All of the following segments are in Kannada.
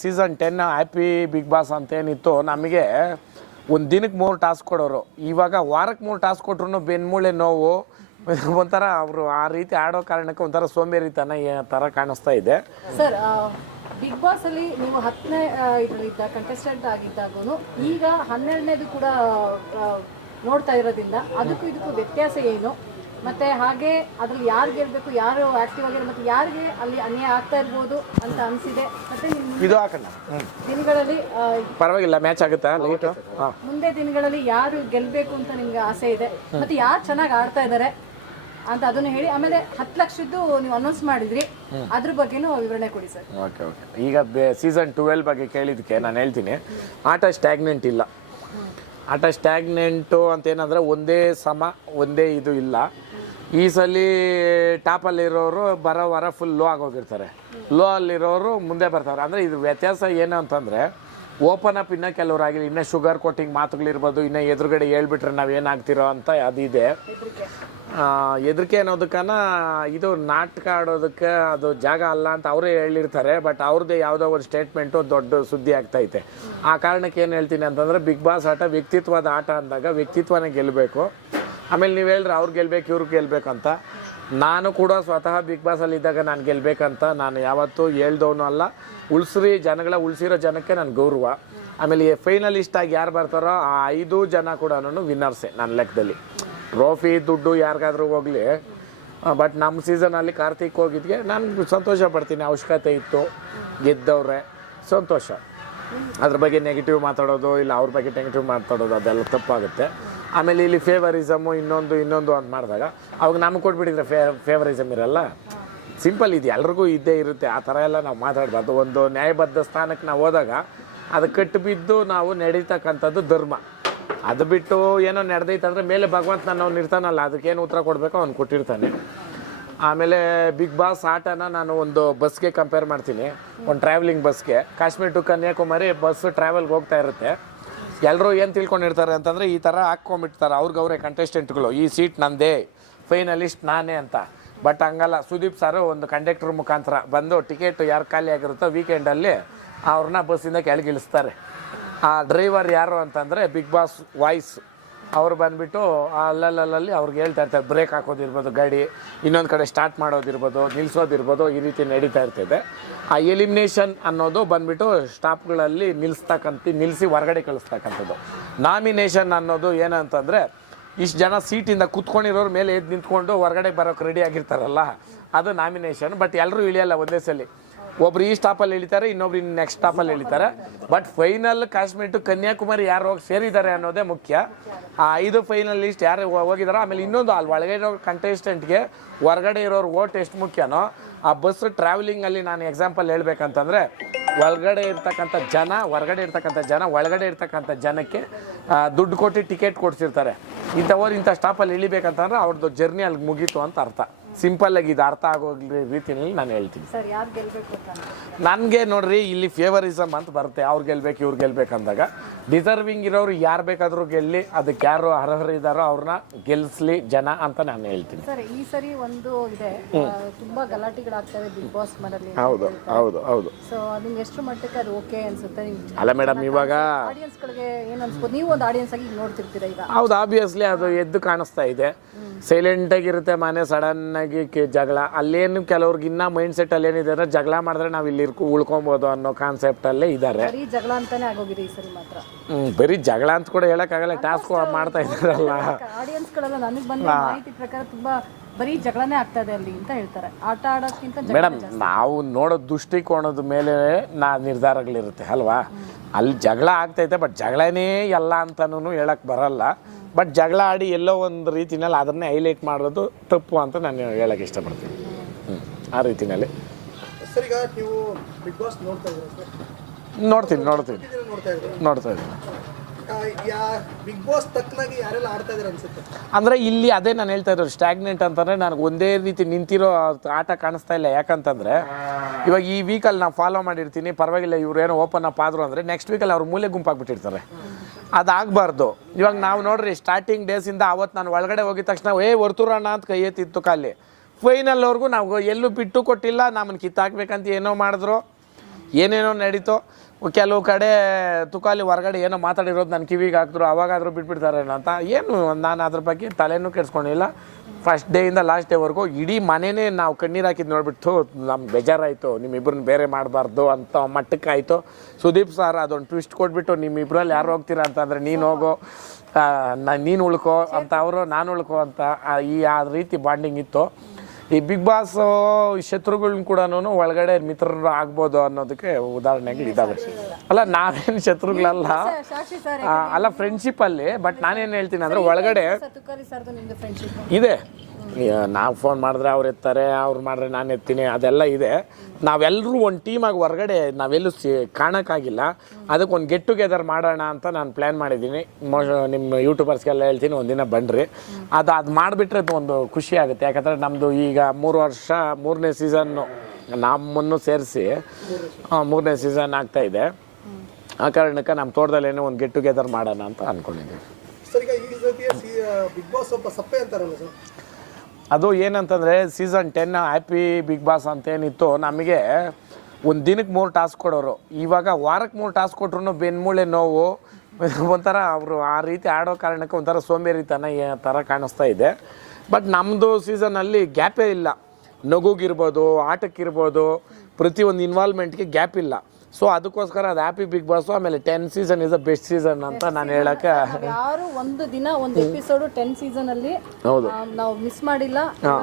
ಸೀಸನ್ 10 ಹ್ಯಾಪಿ ಬಿಗ್ ಬಾಸ್ ಅಂತೇನಿತ್ತು, ನಮಗೆ ಒಂದು ದಿನಕ್ಕೆ 3 ಟಾಸ್ಕ್ ಕೊಡೋರು. ಇವಾಗ ವಾರಕ್ಕೆ 3 ಟಾಸ್ಕ್ ಕೊಟ್ರು ಬೆನ್ಮೂಳೆ ನೋವು, ಒಂಥರ ಅವರು ಆ ರೀತಿ ಆಡೋ ಕಾರಣಕ್ಕೆ ಒಂಥರ ಸೋಂಬೇರಿತನ ಥರ ಕಾಣಿಸ್ತಾ ಇದೆ. ಸರ್, ಬಿಗ್ ಬಾಸ್ ಅಲ್ಲಿ ನೀವು 10ನೇ ಇದರಲ್ಲಿದ್ದ ಕಂಟೆಸ್ಟೆಂಟ್ ಆಗಿದ್ದಾಗೂ ಈಗ 12ನೇದು ಕೂಡ ನೋಡ್ತಾ ಇರೋದ್ರಿಂದ ಅದಕ್ಕೂ ಇದಕ್ಕೂ ವ್ಯತ್ಯಾಸ ಏನು? ಮತ್ತೆ ಹಾಗೆ ಅದ್ರಲ್ಲಿ ಯಾರು ಗೆಲ್ಬೇಕು, ಯಾರು ಆಕ್ಟಿವ್ ಆಗಿರೋ, ಮತ್ತೆ ಯಾರಿಗೆ ಅಲ್ಲಿ ಅನ್ಯಾಯ ಆಗ್ತಾ ಇರ್ಬೋದು ಅಂತ ಅನ್ಸಿದೆ? ಮತ್ತೆ ಇದು ಹಾಕೋಣ ದಿನಗಳಲ್ಲಿ ಪರವಾಗಿಲ್ಲ, ಮ್ಯಾಚ್ ಆಗುತ್ತಾ ಲೈಟ್? ಮುಂದೆ ದಿನಗಳಲ್ಲಿ ಯಾರು ಗೆಲ್ಬೇಕು ಅಂತ ನಿಮ್ಗೆ ಆಸೆ ಇದೆ, ಮತ್ತೆ ಯಾರು ಚೆನ್ನಾಗಿ ಆಡ್ತಾ ಇದ್ದಾರೆ ಅಂತ ಅದನ್ನು ಹೇಳಿ. ಆಮೇಲೆ 10 ಲಕ್ಷದ್ದು ನೀವು ಅನೌನ್ಸ್ ಮಾಡಿದ್ರಿ, ಅದ್ರ ಬಗ್ಗೆನೂ ವಿವರಣೆ ಕೊಡಿ ಸರ್. ಓಕೆ. ಈಗ ಸೀಸನ್ 12 ಬಗ್ಗೆ ಕೇಳಿದಕ್ಕೆ ನಾನು ಹೇಳ್ತೀನಿ, ಆಟ ಸ್ಟ್ಯಾಗ್ನೆಂಟ್ ಇಲ್ಲ. ಆಟ ಸ್ಟ್ಯಾಗ್ನೆಂಟು ಅಂತ ಏನಂದರೆ ಒಂದೇ ಸಮ, ಒಂದೇ ಇದು ಇಲ್ಲ. ಈ ಸಲ ಟಾಪಲ್ಲಿರೋರು ಬರೋ ವಾರ ಫುಲ್ ಲೋ ಆಗೋಗಿರ್ತಾರೆ, ಲೋ ಅಲ್ಲಿರೋರು ಮುಂದೆ ಬರ್ತಾರೆ. ಅಂದರೆ ಇದು ವ್ಯತ್ಯಾಸ ಏನು ಅಂತಂದರೆ, ಓಪನ್ ಅಪ್ ಇನ್ನೂ ಕೆಲವ್ರು ಆಗಿಲ್ಲ, ಇನ್ನೂ ಶುಗರ್ ಕೋಟಿಂಗ್ ಮಾತುಗಳಿರ್ಬೋದು, ಇನ್ನೂ ಎದುರುಗಡೆ ಹೇಳ್ಬಿಟ್ರೆ ನಾವೇನಾಗ್ತಿರೋ ಅಂತ ಅದಿದೆ. ಹೆದರಿಕೆ ಅನ್ನೋದಕ್ಕನ ಇದು ನಾಟಕ ಆಡೋದಕ್ಕೆ ಅದು ಜಾಗ ಅಲ್ಲ ಅಂತ ಅವರೇ ಹೇಳಿರ್ತಾರೆ. ಬಟ್ ಅವ್ರದ್ದೇ ಯಾವುದೋ ಒಂದು ಸ್ಟೇಟ್ಮೆಂಟು ದೊಡ್ಡ ಸುದ್ದಿ ಆಗ್ತೈತೆ. ಆ ಕಾರಣಕ್ಕೆ ಏನು ಹೇಳ್ತೀನಿ ಅಂತಂದರೆ, ಬಿಗ್ ಬಾಸ್ ಆಟ ವ್ಯಕ್ತಿತ್ವದ ಆಟ ಅಂದಾಗ ವ್ಯಕ್ತಿತ್ವನೇ ಗೆಲ್ಲಬೇಕು. ಆಮೇಲೆ ನೀವು ಹೇಳಿದ್ರೆ ಅವ್ರು ಗೆಲ್ಬೇಕು, ಇವ್ರು ಗೆಲ್ಬೇಕು ಅಂತ. ನಾನು ಕೂಡ ಸ್ವತಃ ಬಿಗ್ ಬಾಸಲ್ಲಿದ್ದಾಗ ನಾನು ಗೆಲ್ಬೇಕಂತ ನಾನು ಯಾವತ್ತೂ ಹೇಳ್ದವನು ಅಲ್ಲ. ಉಳಿಸಿರೋ ಜನಕ್ಕೆ ನಾನು ಗೌರವ. ಆಮೇಲೆ ಫೈನಲಿಸ್ಟ್ ಆಗಿ ಯಾರು ಬರ್ತಾರೋ ಆ 5 ಜನ ಕೂಡ ವಿನ್ನರ್ಸೇ ನನ್ನ ಲೆಕ್ಕದಲ್ಲಿ. ಟ್ರೋಫಿ ದುಡ್ಡು ಯಾರಿಗಾದ್ರೂ ಹೋಗಲಿ, ಬಟ್ ನಮ್ಮ ಸೀಸನಲ್ಲಿ ಕಾರ್ತಿಕ್ ಹೋಗಿದ್ಗೆ ನಾನು ಸಂತೋಷ ಪಡ್ತೀನಿ. ಅವಶ್ಯಕತೆ ಇತ್ತು, ಗೆದ್ದವ್ರೆ, ಸಂತೋಷ. ಅದ್ರ ಬಗ್ಗೆ ನೆಗೆಟಿವ್ ಮಾತಾಡೋದು, ಇಲ್ಲ ಅವ್ರ ಬಗ್ಗೆ ನೆಗೆಟಿವ್ ಮಾತಾಡೋದು ಅದೆಲ್ಲ ತಪ್ಪಾಗುತ್ತೆ. ಆಮೇಲೆ ಇಲ್ಲಿ ಫೇವರಿಸಮು ಇನ್ನೊಂದು ಅಂತ ಮಾಡಿದಾಗ ಅವಾಗ ನಮಗೆ ಕೊಟ್ಬಿಟ್ಟಿದ್ರೆ ಫೇವರಿಸಮ್ ಇರಲ್ಲ. ಸಿಂಪಲ್, ಇದು ಎಲ್ರಿಗೂ ಇದ್ದೇ ಇರುತ್ತೆ. ಆ ಥರ ಎಲ್ಲ ನಾವು ಮಾತಾಡಬಾರ್ದು. ಒಂದು ನ್ಯಾಯಬದ್ಧ ಸ್ಥಾನಕ್ಕೆ ನಾವು ಹೋದಾಗ ಅದು ಕಟ್ಟು ಬಿದ್ದು ನಾವು ನಡೀತಕ್ಕಂಥದ್ದು ಧರ್ಮ. ಅದು ಬಿಟ್ಟು ಏನೋ ನಡೆದೈತಂದರೆ ಮೇಲೆ ಭಗವಂತ ಅವ್ನು ಇರ್ತಾನಲ್ಲ, ಅದಕ್ಕೇನು ಉತ್ತರ ಕೊಡಬೇಕೋ ಅವ್ನು ಕೊಟ್ಟಿರ್ತಾನೆ. ಆಮೇಲೆ ಬಿಗ್ ಬಾಸ್ ಆಟನ ನಾನು ಒಂದು ಬಸ್ಗೆ ಕಂಪೇರ್ ಮಾಡ್ತೀನಿ, ಒಂದು ಟ್ರಾವೆಲಿಂಗ್ ಬಸ್ಗೆ. ಕಾಶ್ಮೀರ್ ಟು ಕನ್ಯಾಕುಮಾರಿ ಬಸ್ ಟ್ರಾವೆಲ್ಗೆ ಹೋಗ್ತಾ ಇರುತ್ತೆ. ಎಲ್ಲರೂ ಏನು ತಿಳ್ಕೊಂಡಿರ್ತಾರೆ ಅಂತಂದರೆ, ಈ ಥರ ಹಾಕ್ಕೊಂಬಿಡ್ತಾರೆ ಅವ್ರಿಗೆ ಕಂಟೆಸ್ಟೆಂಟ್ಗಳು, ಈ ಸೀಟ್ ನಂದೇ, ಫೈನಲಿಸ್ಟ್ ನಾನೇ ಅಂತ. ಬಟ್ ಹಂಗಲ್ಲ. ಸುದೀಪ್ ಸಾರು ಒಂದು ಕಂಡಕ್ಟರ್ ಮುಖಾಂತರ ಬಂದು ಟಿಕೆಟ್ ಯಾರು ಖಾಲಿ ಆಗಿರುತ್ತೋ ವೀಕೆಂಡಲ್ಲಿ ಅವ್ರನ್ನ ಬಸ್ಸಿಂದ ಕೆಳಗಿಳಿಸ್ತಾರೆ. ಆ ಡ್ರೈವರ್ ಯಾರು ಅಂತಂದರೆ ಬಿಗ್ ಬಾಸ್ ವಾಯ್ಸ್. ಅವ್ರು ಬಂದುಬಿಟ್ಟು ಅಲ್ಲಲ್ಲಿ ಅವ್ರಿಗೆ ಹೇಳ್ತಾ ಇರ್ತಾರೆ, ಬ್ರೇಕ್ ಹಾಕೋದಿರ್ಬೋದು ಗಾಡಿ, ಇನ್ನೊಂದು ಕಡೆ ಸ್ಟಾರ್ಟ್ ಮಾಡೋದಿರ್ಬೋದು, ನಿಲ್ಲಿಸೋದಿರ್ಬೋದು, ಈ ರೀತಿ ನಡೀತಾ ಇರ್ತದೆ. ಆ ಎಲಿಮಿನೇಷನ್ ಅನ್ನೋದು ಬಂದುಬಿಟ್ಟು ಸ್ಟಾಪ್ಗಳಲ್ಲಿ ನಿಲ್ಲಿಸಿ ಹೊರಗಡೆ ಕಳಿಸ್ತಕ್ಕಂಥದ್ದು. ನಾಮಿನೇಷನ್ ಅನ್ನೋದು ಏನಂತಂದರೆ, ಇಷ್ಟು ಜನ ಸೀಟಿಂದ ಕೂತ್ಕೊಂಡಿರೋರು ಮೇಲೆ ಎದ್ದು ನಿಂತ್ಕೊಂಡು ಹೊರಗಡೆ ಬರೋಕ್ಕೆ ರೆಡಿ ಆಗಿರ್ತಾರಲ್ಲ, ಅದು ನಾಮಿನೇಷನ್. ಬಟ್ ಎಲ್ಲರೂ ಇಳಿಯಲ್ಲ ಒಂದೇ ಸಲ. ಒಬ್ರು ಈ ಸ್ಟಾಪಲ್ಲಿ ಇಳಿತಾರೆ, ಇನ್ನೊಬ್ರು ಇನ್ನು ನೆಕ್ಸ್ಟ್ ಸ್ಟಾಪಲ್ಲಿ ಇಳಿತಾರೆ. But final Kashmir to Kanyakumari ಯಾರು ಹೋಗಿ ಸೇರಿದ್ದಾರೆ ಅನ್ನೋದೇ ಮುಖ್ಯ. ಆ 5 ಫೈನಲಿಸ್ಟ್ ಯಾರು ಹೋಗಿದಾರೋ. ಆಮೇಲೆ ಇನ್ನೊಂದು, ಅಲ್ಲಿ ಒಳಗಡೆ ಇರೋ ಕಂಟೆಸ್ಟೆಂಟ್ಗೆ ಹೊರಗಡೆ ಇರೋರು ಓಟ್ ಎಷ್ಟು ಮುಖ್ಯನೋ, ಆ ಬಸ್ ಟ್ರಾವೆಲಿಂಗಲ್ಲಿ ನಾನು ಎಕ್ಸಾಂಪಲ್ ಹೇಳ್ಬೇಕಂತಂದರೆ, ಒಳಗಡೆ ಇರ್ತಕ್ಕಂಥ ಜನ ಹೊರಗಡೆ ಇರ್ತಕ್ಕಂಥ ಜನ ಒಳಗಡೆ ಇರ್ತಕ್ಕಂಥ ಜನಕ್ಕೆ ದುಡ್ಡು ಕೊಟ್ಟು ಟಿಕೆಟ್ ಕೊಡ್ಸಿರ್ತಾರೆ. ಇಂಥವ್ರು ಇಂಥ ಸ್ಟಾಪಲ್ಲಿ ಇಳಿಬೇಕಂತಂದ್ರೆ ಅವ್ರದ್ದು ಜರ್ನಿ ಅಲ್ಲಿ ಮುಗೀತು ಅಂತ ಅರ್ಥ. ಸಿಂಪಲ್ಲಾಗಿ ಇದು ಅರ್ಥ ಆಗೋ ರೀತಿಯಲ್ಲಿ ನಾನು ಹೇಳ್ತೀನಿ. ನನಗೆ ನೋಡ್ರಿ, ಇಲ್ಲಿ ಫೇವರಿಸಮ್ ಅಂತ ಬರುತ್ತೆ. ಅವ್ರು ಗೆಲ್ಬೇಕು, ಇವ್ರು ಗೆಲ್ಬೇಕು ಅಂದಾಗ ಡಿಸರ್ವಿಂಗ್ ಇರೋರು ಯಾರು ಬೇಕಾದರೂ ಗೆಲ್ಲಿ, ಅದಕ್ಕೆ ಯಾರು ಅರ್ಹರಿದ್ದಾರೋ ಅವ್ರನ್ನ ಗೆಲ್ಲಿಸ್ಲಿ ಜನ ಅಂತ ನಾನು ಹೇಳ್ತೀನಿ. ಸರ್, ಈ ಸರಿ ಒಂದು ಇದೆ, ತುಂಬಾ ಗಲಾಟೆಗಳಾಗ್ತವೆ ಬಿಗ್ ಬಾಸ್ ಮನೆಯಲ್ಲಿ. ಹೌದು. ಸೊ ನಿಮ್ಗೆ ಎಷ್ಟು ಮಟ್ಟಕ್ಕೆ ಅದು ಓಕೆ ಅನ್ಸುತ್ತೆ? ಅಲ್ಲ ಮೇಡಮ್, ಇವಾಗ ಆಡಿಯನ್ಸ್ಗಳಿಗೆ ಏನು ಅನ್ಸ್ಬೋದು? ನೀವು ಒಂದು ಆಡಿಯನ್ಸ್ ಆಗಿ ನೋಡ್ತಿರ್ತೀರಾ ಈಗ. ಹೌದು, ಆಬ್ವಿಯಸ್ಲಿ ಅದು ಎದ್ದು ಕಾಣಿಸ್ತಾ ಇದೆ. ಸೈಲೆಂಟಾಗಿರುತ್ತೆ ಮನೆ, ಸಡನ್ನಾಗಿ ಜಗಳ. ಅಲ್ಲೇನು ಕೆಲವ್ರಿಗೆ ಇನ್ನೂ ಮೈಂಡ್ ಸೆಟ್ ಅಲ್ಲಿ ಏನಿದೆ ಅಂದರೆ, ಜಗಳ ಮಾಡಿದ್ರೆ ನಾವು ಇಲ್ಲಿ ಉಳ್ಕೊಬೋದು ಅನ್ನೋ ಕಾನ್ಸೆಪ್ಟಲ್ಲೇ ಇದ್ದಾರೆ. ಜಗಳ ಅಂತಾನೆ ಆಗೋಗಿದೆ ಈ ಸರಿ ಮಾತ್ರ. ಬರೀ ಜಗಳ ಅಂತ ಕೂಡ ಹೇಳೋಕ್ಕಾಗಲ್ಲ, ಟಾಸ್ಕ್ ಮಾಡ್ತಾ ಇದ್ದಾರಲ್ಲ ಆಡಿಯನ್ಸ್ಗಳೆಲ್ಲ. ನನಗೆ ಬಂದ ಮಾಹಿತಿ ಪ್ರಕಾರ ತುಂಬಾ ಬರೀ ಜಗಳನೇ ಆಗ್ತಾ ಇದೆ ಅಲ್ಲಿ ಅಂತ ಹೇಳ್ತಾರೆ. ಆಟ ಆಡೋಕ್ಕಿಂತ ಮೇಡಮ್, ನಾವು ನೋಡೋ ದೃಷ್ಟಿಕೋನದ ಮೇಲೆ ನಿರ್ಧಾರಗಳಿರುತ್ತೆ ಅಲ್ವಾ. ಅಲ್ಲಿ ಜಗಳ ಆಗ್ತೈತೆ, ಬಟ್ ಜಗಳನೇ ಎಲ್ಲ ಅಂತನೂ ಹೇಳಕ್ಕೆ ಬರಲ್ಲ. ಬಟ್ ಜಗಳ ಆಡಿ ಎಲ್ಲೋ ಒಂದು ರೀತಿನಲ್ಲಿ ಅದನ್ನೇ ಹೈಲೈಟ್ ಮಾಡೋದು ತಪ್ಪು ಅಂತ ನಾನು ಹೇಳಕ್ಕೆ ಇಷ್ಟಪಡ್ತೀನಿ. ಆ ರೀತಿಯಲ್ಲಿ ನೋಡ್ತೀನಿ. ಬಿಗ್ ಬಾಸ್ ತಕ್ಕನಾಗಿ ಯಾರೆಲ್ಲ ಆಡ್ತಾ ಇದ್ದಾರೆ ಅನ್ಸುತ್ತೆ. ಅಂದರೆ ಇಲ್ಲಿ ಅದೇ ನಾನು ಹೇಳ್ತಾ ಇರೋದು, ಸ್ಟ್ಯಾಗ್ನೆಂಟ್ ಅಂತಂದರೆ ನನಗೆ ಒಂದೇ ರೀತಿ ನಿಂತಿರೋ ಆಟ ಕಾಣಿಸ್ತಾ ಇಲ್ಲ. ಯಾಕಂತಂದರೆ ಇವಾಗ ಈ ವೀಕಲ್ಲಿ ನಾನು ಫಾಲೋ ಮಾಡಿರ್ತೀನಿ, ಪರವಾಗಿಲ್ಲ ಇವ್ರೇನೋ ಓಪನ್ ಅಪ್ ಆದರು ಅಂದರೆ ನೆಕ್ಸ್ಟ್ ವೀಕಲ್ಲಿ ಅವ್ರು ಮೂಲೆ ಗುಂಪಾಗ್ಬಿಟ್ಟಿರ್ತಾರೆ. ಅದಾಗಬಾರ್ದು. ಇವಾಗ ನಾವು ನೋಡ್ರಿ, ಸ್ಟಾರ್ಟಿಂಗ್ ಡೇಸಿಂದ ಅವತ್ತು ನಾನು ಒಳಗಡೆ ಹೋಗಿದ ತಕ್ಷಣ ಹೊರ್ತುರಣ್ಣ ಅಂತ ಕೈ ಎತ್ತಿತ್ತು ಖಾಲಿ. ಫೈನಲ್ವರೆಗೂ ನಾವು ಎಲ್ಲೂ ಬಿಟ್ಟು ಕೊಟ್ಟಿಲ್ಲ, ನಮ್ಮನ್ನು ಕಿತ್ತಾಕ್ಬೇಕಂತ ಏನೋ ಮಾಡಿದ್ರು. ಏನೇನೋ ನಡೀತೋ ಕೆಲವು ಕಡೆ ತುಕಾಲಿ ಹೊರಗಡೆ ಏನೋ ಮಾತಾಡಿರೋದು ನನ್ನ ಕಿವಿಗೆ ಹಾಕಿದ್ರು ಅವಾಗಾದರೂ ಬಿಟ್ಬಿಡ್ತಾರೇನೋ ಅಂತ ಏನು ನಾನು ಅದ್ರ ಬಗ್ಗೆ ತಲೆನೂ ಕೆಡಿಸ್ಕೊಂಡಿಲ್ಲ. ಫಸ್ಟ್ ಡೇಯಿಂದ ಲಾಸ್ಟ್ ಡೇವರೆಗೂ ಇಡೀ ಮನೆಯೇ ನಾವು ಕಣ್ಣೀರು ಹಾಕಿದ್ದು ನೋಡ್ಬಿಟ್ಟು ನಮ್ಗೆ ಬೇಜಾರಾಯಿತು, ನಿಮ್ಮಿಬ್ಬರನ್ನ ಬೇರೆ ಮಾಡಬಾರ್ದು ಅಂತ ಮಟ್ಟಕ್ಕಾಯಿತು. ಸುದೀಪ್ ಸರ್ ಅದೊಂದು ಟ್ವಿಸ್ಟ್ ಕೊಟ್ಬಿಟ್ಟು ನಿಮ್ಮಿಬ್ಬರಲ್ಲಿ ಯಾರು ಹೋಗ್ತೀರಾ ಅಂತಂದರೆ ನೀನು ಹೋಗೋ, ನೀನು ಉಳ್ಕೋ ಅಂತ ಅವರು, ನಾನು ಉಳ್ಕೋ ಅಂತ ಆ ರೀತಿ ಬಾಂಡಿಂಗ್ ಇತ್ತು. ಈ ಬಿಗ್ ಬಾಸ್ ಶತ್ರುಗಳನ್ನ ಕೂಡ ಒಳಗಡೆ ಮಿತ್ರರು ಆಗ್ಬೋದು ಅನ್ನೋದಕ್ಕೆ ಉದಾಹರಣೆಗಳು ಇದ್ದಾವೆ. ಅಲ್ಲ ನಾವೇನು ಶತ್ರುಗಳಲ್ಲ, ಅಲ್ಲ ಫ್ರೆಂಡ್ಶಿಪ್ಪಲ್ಲಿ. ಬಟ್ ನಾನೇನು ಹೇಳ್ತೀನಿ ಅಂದರೆ ಒಳಗಡೆ ಇದೆ, ನಾವು ಫೋನ್ ಮಾಡಿದ್ರೆ ಅವ್ರು ಎತ್ತಾರೆ, ಅವ್ರು ಮಾಡಿದ್ರೆ ನಾನು ಎತ್ತೀನಿ, ಅದೆಲ್ಲ ಇದೆ. ನಾವೆಲ್ಲರೂ ಒಂದು ಟೀಮಾಗಿ ಹೊರಗಡೆ ನಾವೆಲ್ಲೂ ಕಾಣೋಕ್ಕಾಗಿಲ್ಲ. ಅದಕ್ಕೊಂದು ಗೆಟ್ ಟುಗೆದರ್ ಮಾಡೋಣ ಅಂತ ನಾನು ಪ್ಲ್ಯಾನ್ ಮಾಡಿದ್ದೀನಿ. ನಿಮ್ಮ ಯೂಟ್ಯೂಬರ್ಸ್ಗೆಲ್ಲ ಹೇಳ್ತೀನಿ, ಒಂದಿನ ಬನ್ನಿರಿ. ಅದು ಮಾಡಿಬಿಟ್ರೆ ಒಂದು ಖುಷಿ ಆಗುತ್ತೆ. ಯಾಕಂದರೆ ನಮ್ಮದು ಈಗ 3 ವರ್ಷ 3ನೇ ಸೀಸನ್ನು ನಮ್ಮನ್ನು ಸೇರಿಸಿ 3ನೇ ಸೀಸನ್ ಆಗ್ತಾಯಿದೆ. ಆ ಕಾರಣಕ್ಕೆ ನಮ್ಮ ತೋಟದಲ್ಲೇನೋ ಒಂದು ಗೆಟ್ ಟುಗೆದರ್ ಮಾಡೋಣ ಅಂತ ಅಂದ್ಕೊಂಡಿದ್ದೀವಿ. ಸರ್, ಈಗ ಈ ಸತಿಯ ಬಿಗ್ ಬಾಸ್ ಸ್ವಲ್ಪ ಸಪ್ಪೆ ಅಂತಾರಲ್ಲ ಸರ್? ಅದು ಏನಂತಂದರೆ ಸೀಸನ್ 10 ಹ್ಯಾಪಿ ಬಿಗ್ ಬಾಸ್ ಅಂತೇನಿತ್ತು, ನಮಗೆ ಒಂದು ದಿನಕ್ಕೆ 3 ಟಾಸ್ಕ್ ಕೊಡೋರು. ಇವಾಗ ವಾರಕ್ಕೆ 3 ಟಾಸ್ಕ್ ಕೊಟ್ರು ಬೆನ್ಮೂಳೆ ನೋವು, ಒಂಥರ ಅವರು ಆ ರೀತಿ ಆಡೋ ಕಾರಣಕ್ಕೆ ಒಂಥರ ಸೋಂಬೇರಿತನ ಥರ ಕಾಣಿಸ್ತಾ ಇದೆ. ಬಟ್ ನಮ್ಮದು ಸೀಸನಲ್ಲಿ ಗ್ಯಾಪೇ ಇಲ್ಲ. ನಗುಗಿರ್ಬೋದು, ಆಟಕ್ಕಿರ್ಬೋದು, ಪ್ರತಿಯೊಂದು ಇನ್ವಾಲ್ವ್ಮೆಂಟ್ಗೆ ಗ್ಯಾಪ್ ಇಲ್ಲ. ಸೊ ಅದಕ್ಕೋಸ್ಕರ ಅದು ಹ್ಯಾಪಿ ಬಿಗ್ ಬಾಸ್. ಆಮೇಲೆ 10 season is the best season ಅಂತ ನಾನು ಹೇಳಕ್ಕೆ. ಯಾರು ಒಂದು ದಿನ ಒಂದು ಎಪಿಸೋಡು 10 ಸೀಸನ್ ಅಲ್ಲಿ ಹೌದು ನಾವು ಮಿಸ್ ಮಾಡಿಲ್ಲ.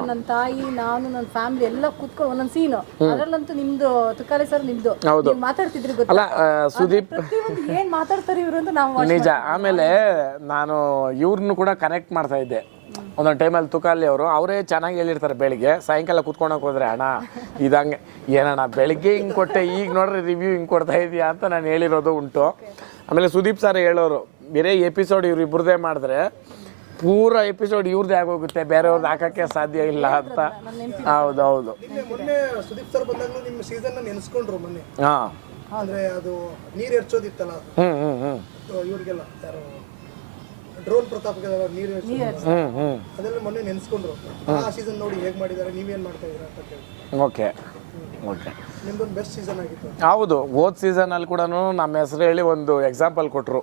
ನನ್ನ ತಾಯಿ, ನಾನು, ನನ್ನ ಫ್ಯಾಮಿಲಿ ಎಲ್ಲ ಕೂತ್ಕೊಂಡು ಒಂದೊಂದು ಸೀನು, ಅದರಲ್ಲಂತೂ ನಿಮ್ದು ತುಕಾಲಿ ಸರ್ ನಿಮ್ದು ಮಾತಾಡ್ತಿದ್ರಿ ಗೊತ್ತಾ? ಅಲ್ಲ ಸುದೀಪ್ ಏನ್ ಮಾತಾಡ್ತಾರೆ ಇವರು ಅಂತ ನಾವು ನಿಜ. ಆಮೇಲೆ ನಾನು ಇವ್ರನ್ನು ಕೂಡ ಕನೆಕ್ಟ್ ಮಾಡ್ತಾ ಇದ್ದೆ ಒಂದೊಂದು ಟೈಮಲ್ಲಿ. ತುಕಾಲಿ ಅವರೇ ಚೆನ್ನಾಗಿ ಹೇಳಿರ್ತಾರೆ. ಬೆಳಿಗ್ಗೆ ಸಾಯಂಕಾಲ ಕೂತ್ಕೊಳಕ್ಕೆ ಹೋದ್ರೆ ಅಣ್ಣ ಇದಂಗೆ ಏನಣ್ಣ ಬೆಳಿಗ್ಗೆ ಹಿಂಗೆ ಕೊಟ್ಟೆ, ಈಗ ನೋಡ್ರಿ ರಿವ್ಯೂ ಹಿಂಗೆ ಕೊಡ್ತಾ ಇದೆಯಾ ಅಂತ ನಾನು ಹೇಳಿರೋದು ಉಂಟು. ಆಮೇಲೆ ಸುದೀಪ್ ಸರ್ ಹೇಳೋರು, ಬೇರೆ ಎಪಿಸೋಡ್ ಇವ್ರಿಬ್ರದೇ ಮಾಡಿದ್ರೆ ಪೂರ ಎಪಿಸೋಡ್ ಇವ್ರದ್ದೇ ಆಗೋಗುತ್ತೆ, ಬೇರೆಯವ್ರದ್ದು ಹಾಕೋಕ್ಕೆ ಸಾಧ್ಯ ಇಲ್ಲ ಅಂತ. ಹೌದೌದು. ಮೊನ್ನೆ ಸುದೀಪ್ ಸರ್ ಬಂದಾಗಲೂ ನಿಮ್ಮ ಸೀಸನ್ ನೆನೆಸ್ಕೊಂಡ್ರು ಮೊನ್ನೆ. ಹಾಂ, ಅಂದ್ರೆ ಅದು ನೀರು ಎರ್ಚೋದಿತ್ತಲ್ಲ, ಇವ್ರಿಗೆಲ್ಲ ಯಾರು ಡ್ರೋನ್ ಪ್ರತಾಪ್ಗೆ ನೀರು ಅದೆಲ್ಲ ಮೊನ್ನೆ ನೆನೆಸ್ಕೊಂಡ್ರು. ಆ ಸೀಸನ್ ನೋಡಿ ಹೇಗೆ ಮಾಡಿದ್ದಾರೆ, ನೀವೇನು ಮಾಡ್ತಾ ಇದ್ದೀರಾ ಅಂತ ಕೇಳಿ. ಓಕೆ ಓಕೆ, ನಿಮ್ದೊಂದು ಬೆಸ್ಟ್ ಸೀಸನ್ ಆಗಿತ್ತು. ಹೌದು, ಹೋದ ಸೀಸನಲ್ಲಿ ಕೂಡ ನಮ್ಮ ಹೆಸರು ಹೇಳಿ ಒಂದು ಎಕ್ಸಾಂಪಲ್ ಕೊಟ್ಟರು.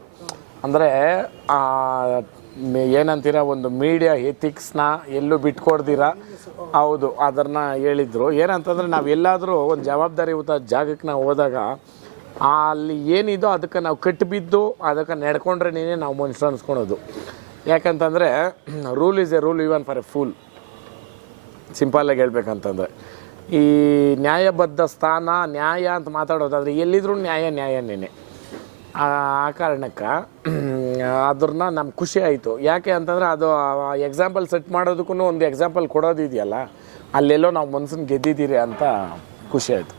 ಅಂದರೆ ಏನಂತೀರ, ಒಂದು ಮೀಡಿಯಾ ಎಥಿಕ್ಸ್ನ ಎಲ್ಲೂ ಬಿಟ್ಕೊಡ್ದಿರ, ಹೌದು ಅದನ್ನು ಹೇಳಿದರು. ಏನಂತಂದರೆ ನಾವು ಎಲ್ಲಾದರೂ ಒಂದು ಜವಾಬ್ದಾರಿಯುತ ಜಾಗಕ್ಕೆ ನಾವು ಹೋದಾಗ ಅಲ್ಲಿ ಏನಿದೋ ಅದಕ್ಕೆ ನಾವು ಕಟ್ಟಿಬಿದ್ದು ಅದಕ್ಕೆ ನಡ್ಕೊಂಡ್ರೆ ನಾವು ಮನುಷ್ಯರು ಅನ್ಸ್ಕೊಳೋದು. ಯಾಕಂತಂದರೆ rule is A rule even for A pool, ಸಿಂಪಲ್ಲಾಗಿ ಹೇಳ್ಬೇಕಂತಂದರೆ. ಈ ನ್ಯಾಯಬದ್ಧ ಸ್ಥಾನ, ನ್ಯಾಯ ಅಂತ ಮಾತಾಡೋದಾದರೆ ಎಲ್ಲಿದ್ರೂ ನ್ಯಾಯನೇ. ಆ ಕಾರಣಕ್ಕೆ ಅದ್ರನ್ನ ನಮ್ಗೆ ಖುಷಿ ಆಯಿತು. ಯಾಕೆ ಅಂತಂದರೆ ಅದು ಎಕ್ಸಾಂಪಲ್ ಸೆಟ್ ಮಾಡೋದಕ್ಕೂ ಒಂದು ಎಕ್ಸಾಂಪಲ್ ಕೊಡೋದಿದೆಯಲ್ಲ, ಅಲ್ಲೆಲ್ಲೋ ನಾವು ಮನ್ಸನ್ನು ಗೆದ್ದಿದ್ದೀರಿ ಅಂತ ಖುಷಿ ಆಯಿತು.